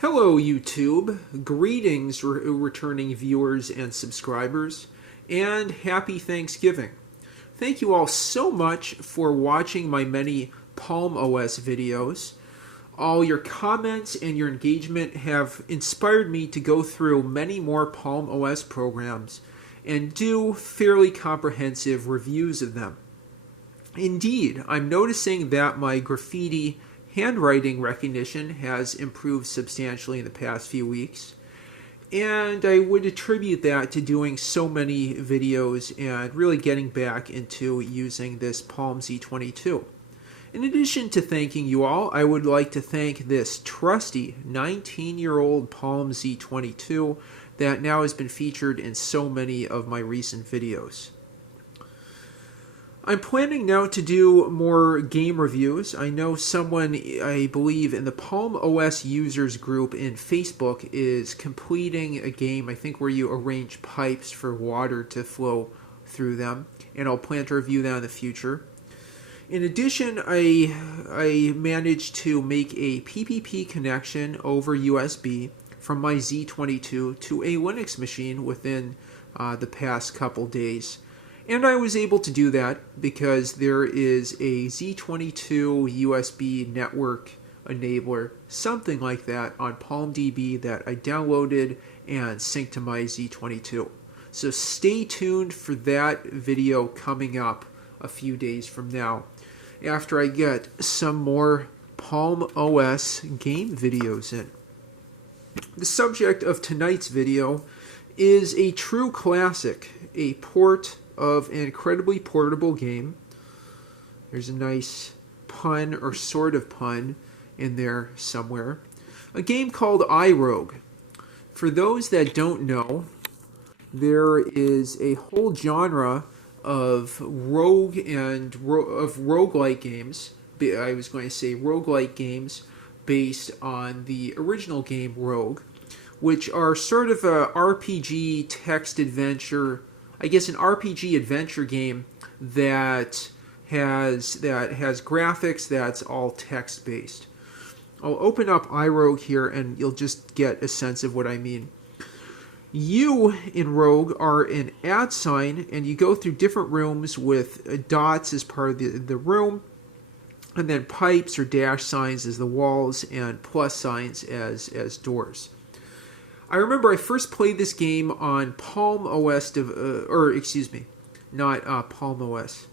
Hello, YouTube. Greetings, returning viewers and subscribers, and happy Thanksgiving. Thank you all so much for watching my many Palm OS videos. All your comments and your engagement have inspired me to go through many more Palm OS programs and do fairly comprehensive reviews of them. Indeed, I'm noticing that my graffiti handwriting recognition has improved substantially in the past few weeks, and I would attribute that to doing so many videos and really getting back into using this Palm Z22. In addition to thanking you all, I would like to thank this trusty 19-year-old Palm Z22 that now has been featured in so many of my recent videos. I'm planning now to do more game reviews. I know someone, I believe, in the Palm OS users group in Facebook is completing a game, I think, where you arrange pipes for water to flow through them, and I'll plan to review that in the future. In addition, I managed to make a PPP connection over USB from my Z22 to a Linux machine within the past couple days. And I was able to do that because there is a Z22 USB network enabler, something like that, on PalmDB that I downloaded and synced to my Z22. So stay tuned for that video coming up a few days from now, after I get some more Palm OS game videos in. The subject of tonight's video is a true classic, a port of an incredibly portable game. There's a nice pun, or sort of pun, in there somewhere. A game called iRogue. For those that don't know, there is a whole genre of rogue and roguelike games. I was going to say roguelike games based on the original game Rogue, which are sort of a RPG text adventure, I guess an RPG adventure game that has graphics that's all text based. I'll open up iRogue here and you'll just get a sense of what I mean. You in Rogue are an @ sign, and you go through different rooms with dots as part of the room, and then pipes or dash signs as the walls, and plus signs as doors. I remember I first played this game on Palm OS, not Palm OS.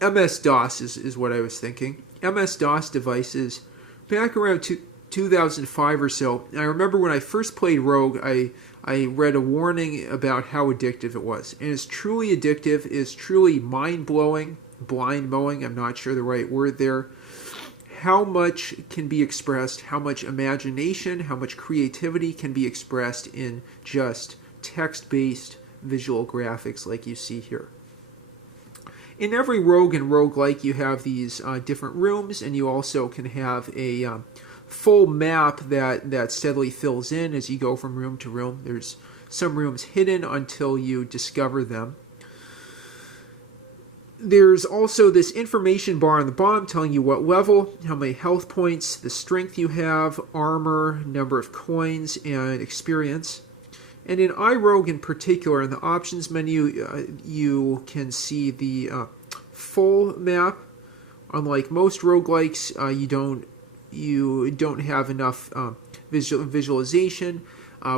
MS-DOS is what I was thinking. MS-DOS devices back around 2005 or so. I remember when I first played Rogue, I read a warning about how addictive it was. And it's truly addictive, it's truly mind-blowing, blind-mowing, I'm not sure the right word there. How much can be expressed, how much imagination, how much creativity can be expressed in just text-based visual graphics like you see here. In every Rogue and roguelike, you have these different rooms, and you also can have a full map that steadily fills in as you go from room to room. There's some rooms hidden until you discover them. There's also this information bar on the bottom telling you what level, how many health points, the strength you have, armor, number of coins, and experience. And in iRogue in particular, in the options menu, you can see the full map. Unlike most roguelikes, you don't have enough visualization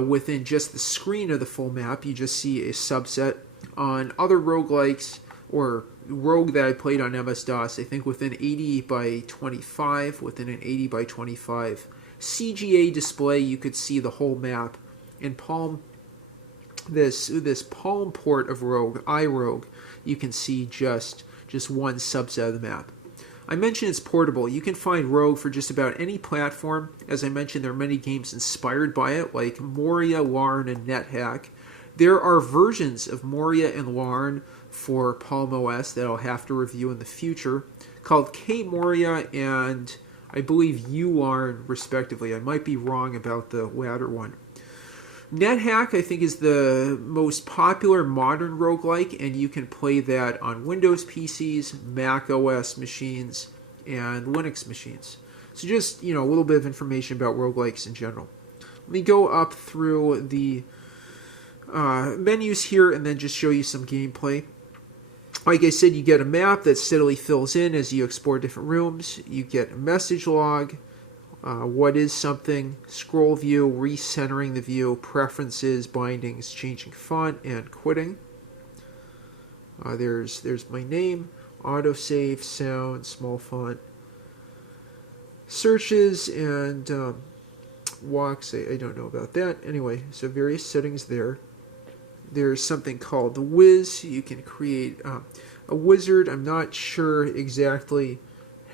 within just the screen of the full map. You just see a subset. On other roguelikes, or Rogue that I played on MS-DOS, I think within 80 by 25, within an 80 by 25 CGA display, you could see the whole map. In Palm, this Palm port of Rogue, iRogue, you can see just one subset of the map. I mentioned it's portable. You can find Rogue for just about any platform. As I mentioned, there are many games inspired by it, like Moria, Larn, and NetHack. There are versions of Moria and Larn for Palm OS that I'll have to review in the future, called K-Moria and I believe ULarn, respectively. I might be wrong about the latter one. NetHack, I think, is the most popular modern roguelike, and you can play that on Windows PCs, Mac OS machines, and Linux machines. So just, a little bit of information about roguelikes in general. Let me go up through the menus here and then just show you some gameplay. Like I said, you get a map that steadily fills in as you explore different rooms. You get a message log, what is something, scroll view, recentering the view, preferences, bindings, changing font, and quitting. There's my name, autosave, sound, small font, searches, and walks. I don't know about that. Anyway, so various settings there. There's something called the Wiz. You can create a wizard. I'm not sure exactly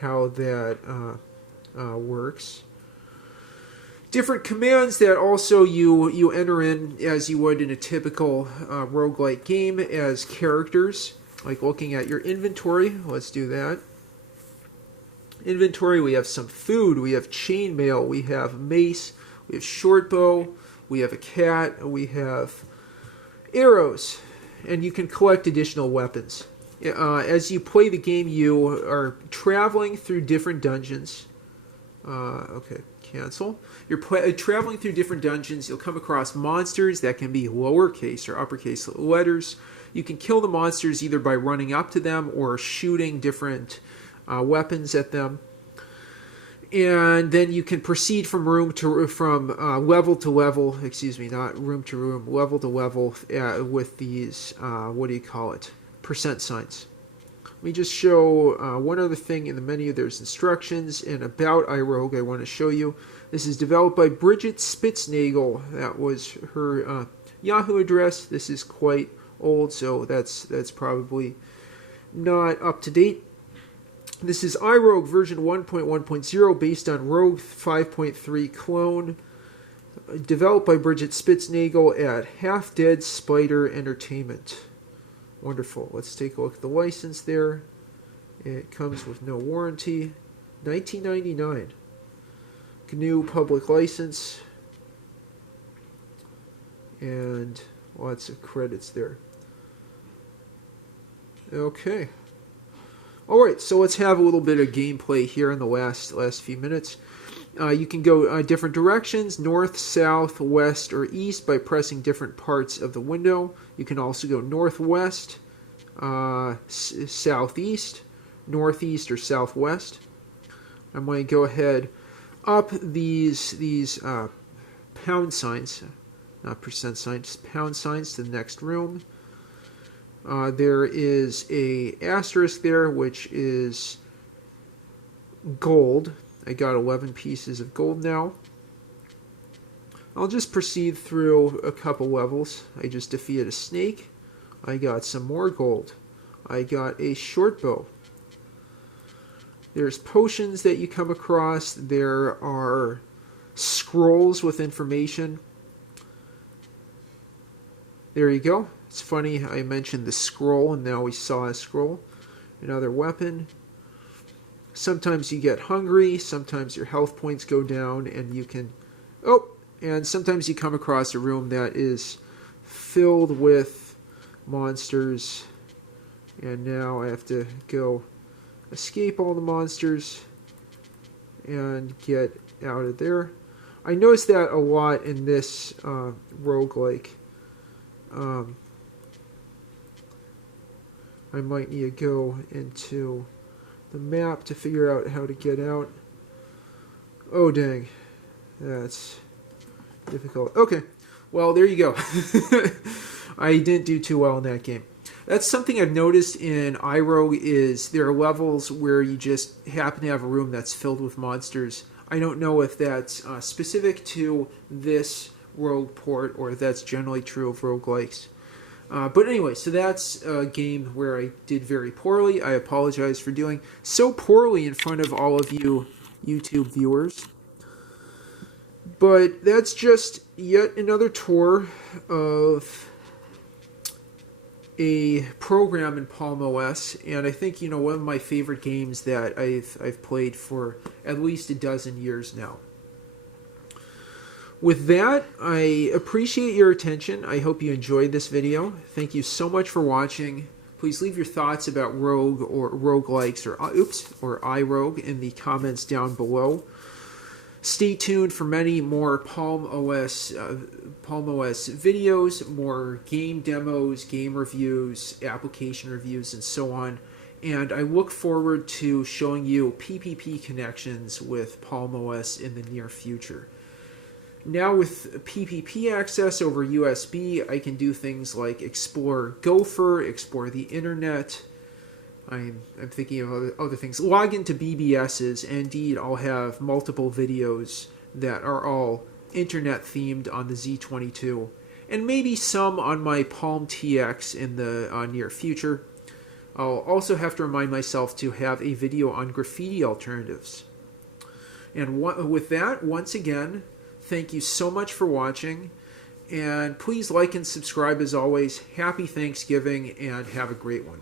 how that works. Different commands that also you enter in as you would in a typical roguelike game as characters, like looking at your inventory. Let's do that. Inventory, we have some food, we have chainmail, we have mace, we have short bow, we have a cat, we have arrows, and you can collect additional weapons. As you play the game, you are traveling through different dungeons. Okay, cancel. You're traveling through different dungeons. You'll come across monsters that can be lowercase or uppercase letters. You can kill the monsters either by running up to them or shooting different weapons at them. And then you can proceed from level to level. Excuse me, not room to room, level to level with these percent signs. Let me just show one other thing in the menu. There's instructions and about iRogue I want to show you. This is developed by Bridget Spitznagel. That was her Yahoo address. This is quite old, so that's probably not up to date. This is iRogue version 1.1.0 based on Rogue 5.3 clone. Developed by Bridget Spitznagel at Half Dead Spider Entertainment. Wonderful. Let's take a look at the license there. It comes with no warranty. 1999. GNU public license. And lots of credits there. Okay. Alright, so let's have a little bit of gameplay here in the last few minutes. You can go different directions, north, south, west, or east by pressing different parts of the window. You can also go northwest, southeast, northeast, or southwest. I'm going to go ahead up these pound signs, not percent signs, pound signs to the next room. There is a asterisk there, which is gold. I got 11 pieces of gold now. I'll just proceed through a couple levels. I just defeated a snake. I got some more gold. I got a short bow. There's potions that you come across. There are scrolls with information. There you go. It's funny, I mentioned the scroll, and now we saw a scroll. Another weapon. Sometimes you get hungry, sometimes your health points go down, and you can... Oh! And sometimes you come across a room that is filled with monsters. And now I have to go escape all the monsters and get out of there. I noticed that a lot in this roguelike. I might need to go into the map to figure out how to get out. Oh, dang. That's difficult. Okay. Well, there you go. I didn't do too well in that game. That's something I've noticed in iRogue is there are levels where you just happen to have a room that's filled with monsters. I don't know if that's specific to this Rogue port or if that's generally true of roguelikes. But anyway, so that's a game where I did very poorly. I apologize for doing so poorly in front of all of you YouTube viewers. But that's just yet another tour of a program in Palm OS, and I think, one of my favorite games that I've played for at least a dozen years now. With that, I appreciate your attention. I hope you enjoyed this video. Thank you so much for watching. Please leave your thoughts about Rogue or roguelikes or iRogue in the comments down below. Stay tuned for many more Palm OS videos, more game demos, game reviews, application reviews, and so on. And I look forward to showing you PPP connections with Palm OS in the near future. Now with PPP access over USB, I can do things like explore Gopher, explore the internet. I'm thinking of other things. Log into BBS's. Indeed, I'll have multiple videos that are all internet themed on the Z22, and maybe some on my Palm TX in the near future. I'll also have to remind myself to have a video on graffiti alternatives. And with that, once again, thank you so much for watching, and please like and subscribe as always. Happy Thanksgiving, and have a great one.